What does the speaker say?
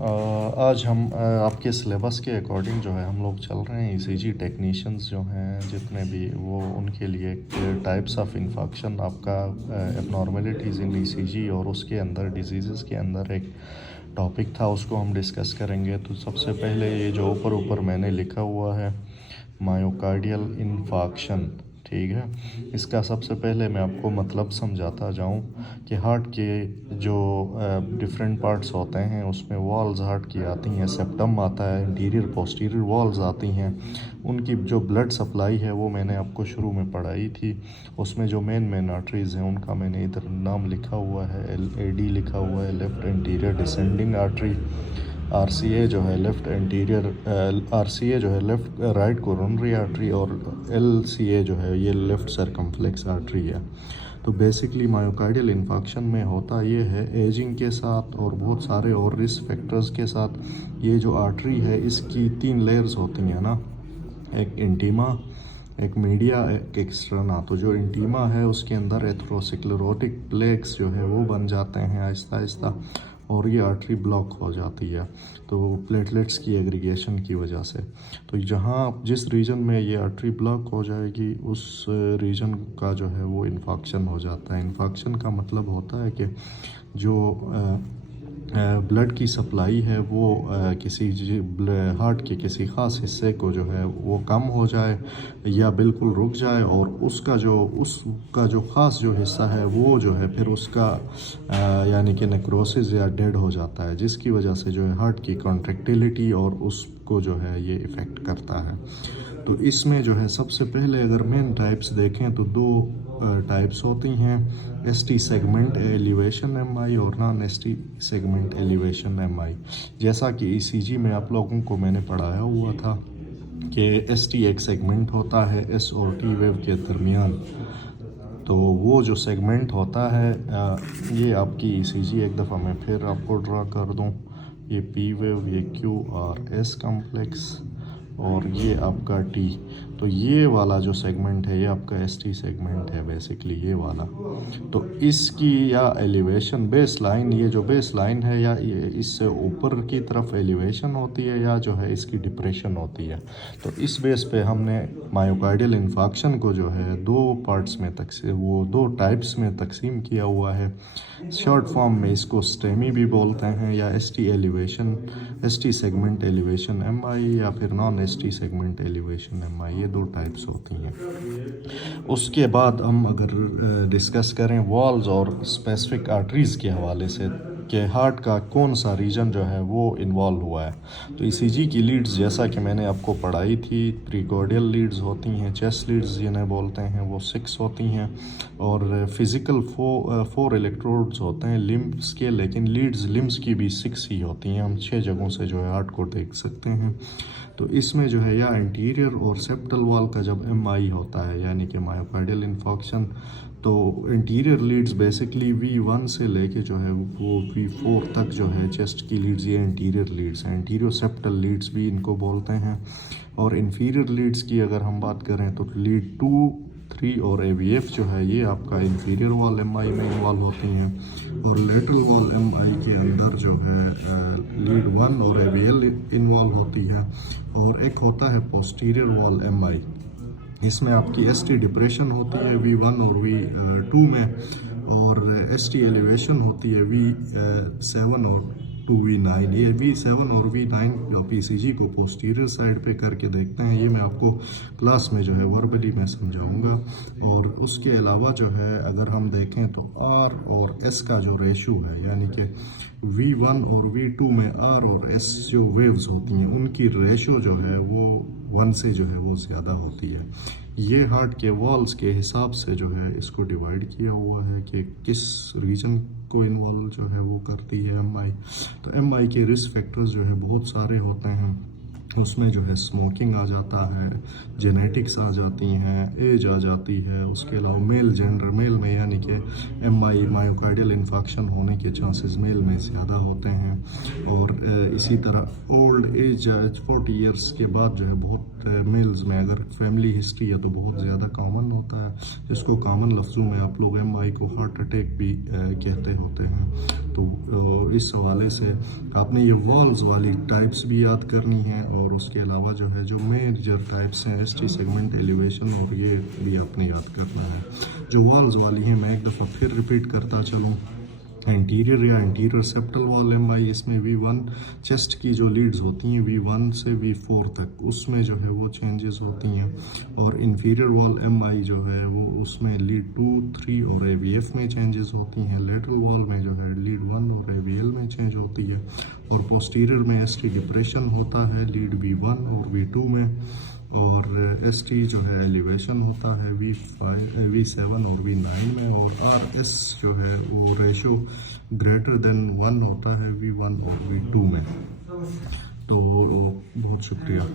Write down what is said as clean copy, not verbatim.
आज हम आपके सिलेबस के अकॉर्डिंग जो है हम लोग चल रहे हैं। ईसीजी टेक्नीशियंस जो हैं जितने भी वो उनके लिए टाइप्स ऑफ इन्फेक्शन आपका एबनॉर्मेलिटीज़ इन ईसीजी और उसके अंदर डिजीज़ के अंदर एक टॉपिक था, उसको हम डिस्कस करेंगे। तो सबसे पहले ये जो ऊपर ऊपर मैंने लिखा हुआ है मायोकार्डियल इन्फेक्शन, ठीक है, इसका सबसे पहले मैं आपको मतलब समझाता जाऊं कि हार्ट के जो डिफरेंट पार्ट्स होते हैं उसमें वॉल्स हार्ट की आती हैं, सेप्टम आता है, इंटीरियर पोस्टीरियर वॉल्स आती हैं। उनकी जो ब्लड सप्लाई है वो मैंने आपको शुरू में पढ़ाई थी। उसमें जो मेन आर्टरीज़ हैं उनका मैंने इधर नाम लिखा हुआ है, LAD लिखा हुआ है, left anterior descending artery. RCA जो है लेफ़्ट एंटीरियर, RCA जो है लेफ़्ट राइट कोरोनरी आर्टरी, और LCA जो है ये लेफ़्ट सर्कमफ्लेक्स आर्टरी है। तो बेसिकली मायोकार्डियल इन्फेक्शन में होता ये है, एजिंग के साथ और बहुत सारे और रिस्क फैक्टर्स के साथ ये जो आर्टरी है इसकी 3 लेयर्स होती हैं ना, एक इंटीमा, एक मीडिया, एक एक्सटर्ना। तो जो इंटीमा है उसके अंदर एथेरोस्क्लेरोटिक प्लेक्स जो है वो बन जाते हैं आहिस्ता आहिस्ता, और ये आर्टरी ब्लॉक हो जाती है तो प्लेटलेट्स की एग्रीगेशन की वजह से। तो जहाँ जिस रीजन में ये आर्टरी ब्लॉक हो जाएगी उस रीजन का जो है वो इन्फेक्शन हो जाता है। इन्फेक्शन का मतलब होता है कि जो ब्लड की सप्लाई है वो किसी हार्ट के किसी ख़ास हिस्से को जो है वो कम हो जाए या बिल्कुल रुक जाए, और उसका जो ख़ास जो हिस्सा है वो जो है फिर उसका यानी कि नेक्रोसिस या डेड हो जाता है, जिसकी वजह से जो है हार्ट की कॉन्ट्रैक्टिलिटी और उसको जो है ये इफ़ेक्ट करता है। तो इसमें जो है सबसे पहले अगर मेन टाइप्स देखें तो 2 टाइप्स होती हैं, ST सेगमेंट एलिवेशन MI और non ST segment elevation MI। जैसा कि ECG में आप लोगों को मैंने पढ़ाया हुआ था कि ST एक सेगमेंट होता है S और T वेव के दरमियान। तो वो जो सेगमेंट होता है ये आपकी ECG एक दफ़ा मैं फिर आपको ड्रा कर दूं, ये P वेव, ये Q और S कॉम्प्लेक्स, और ये आपका T। तो ये वाला जो सेगमेंट है ये आपका ST सेगमेंट है बेसिकली, ये वाला। तो इसकी या एलिवेशन बेस लाइन, ये जो बेस लाइन है या ये इससे ऊपर की तरफ एलिवेशन होती है या जो है इसकी डिप्रेशन होती है। तो इस बेस पे हमने मायोकार्डियल इन्फेक्शन को जो है 2 पार्ट्स में वो 2 टाइप्स में तकसीम किया हुआ है। शॉर्ट फॉर्म में इसको स्टेमी भी बोलते हैं, या ST सेगमेंट एलिवेशन MI, या फिर non ST segment elevation MI। ये 2 टाइप्स होती हैं। उसके बाद हम अगर डिस्कस करें वॉल्स और स्पेसिफिक आर्टरीज़ के हवाले से कि हार्ट का कौन सा रीजन जो है वो इन्वॉल्व हुआ है, तो ECG की लीड्स जैसा कि मैंने आपको पढ़ाई थी, प्रीकॉर्डियल लीड्स होती हैं, चेस्ट लीड्स जिन्हें बोलते हैं वो 6 होती हैं, और फिज़िकल 4 इलेक्ट्रोड्स होते हैं लिम्ब्स के, लेकिन लीड्स लिम्ब्स की भी 6 ही होती हैं। हम 6 जगहों से जो है हार्ट को देख सकते हैं। तो इसमें जो है या इंटीरियर और सेप्टल वॉल का जब MI होता है यानी कि मायोकार्डियल इन्फेक्शन, तो इंटीरियर लीड्स बेसिकली V1 से लेके जो है वो V4 तक जो है चेस्ट की लीड्स ये इंटीरियर लीड्स हैं। इंटीरियर सेप्टल लीड्स भी इनको बोलते हैं। और इंफीरियर लीड्स की अगर हम बात करें तो लीड 2, 3 और AVF जो है ये आपका इंफीरियर वॉल MI में इन्वॉल्व होती हैं, और लेटरल वॉल MI के अंदर जो है लीड 1 और AVL इन्वॉल्व होती है, और एक होता है पोस्टीरियर वॉल MI। इसमें आपकी ST डिप्रेशन होती है V1 और V2 में, और ST एलिवेशन होती है V7 और 2V9। ये V7 और V9 जो ECG को पोस्टीरियर साइड पे करके देखते हैं, ये मैं आपको क्लास में जो है वर्बली मैं समझाऊंगा। और उसके अलावा जो है अगर हम देखें तो R और S का जो रेशो है, यानी कि V1 और V2 में R और S जो वेव्स होती हैं उनकी रेशो जो है वो 1 से जो है वो ज़्यादा होती है। ये हार्ट के वॉल्स के हिसाब से जो है इसको डिवाइड किया हुआ है कि किस रीजन को इन्वॉल्व जो है वो करती है MI। तो MI के रिस्क फैक्टर्स जो है बहुत सारे होते हैं, उसमें जो है स्मोकिंग आ जाता है, जेनेटिक्स आ जाती हैं, एज आ जाती है, उसके अलावा मेल जेंडर, मेल में यानी कि MI मायोकार्डियल इन्फेक्शन होने के चांसेस मेल में ज़्यादा होते हैं, और इसी तरह ओल्ड एज 40 इयर्स के बाद जो है बहुत मेल्स में अगर फैमिली हिस्ट्री है तो बहुत ज़्यादा कॉमन होता है, जिसको कॉमन लफ्ज़ों में आप लोग MI को हार्ट अटैक भी कहते होते हैं। तो इस हवाले से आपने ये वॉल्स वाली टाइप्स भी याद करनी है, और उसके अलावा जो है जो मेजर टाइप्स हैं ST सेगमेंट, एलिवेशन, और ये भी आपने याद करना है। जो वॉल्स वाली हैं मैं एक दफ़ा फिर रिपीट करता चलूँ। एंटीरियर या एंटीरियर सेप्टल वॉल MI, इसमें V1 चेस्ट की जो लीड्स होती हैं V1 से V4 तक, उसमें जो है वो चेंजेस होती हैं। और इंफीरियर वॉल MI जो है वो उसमें लीड 2, 3 और AVF में चेंजेस होती हैं। लेटरल वॉल में जो है लीड 1 और AVL में चेंज होती है। और पोस्टीरियर में ST डिप्रेशन होता है लीड V1 और V2 में। और ST जो है एलिवेशन होता है V5, V7 और V9 में। और RS जो है वो रेशो ग्रेटर देन 1 होता है V1 और V2 में। तो बहुत शुक्रिया।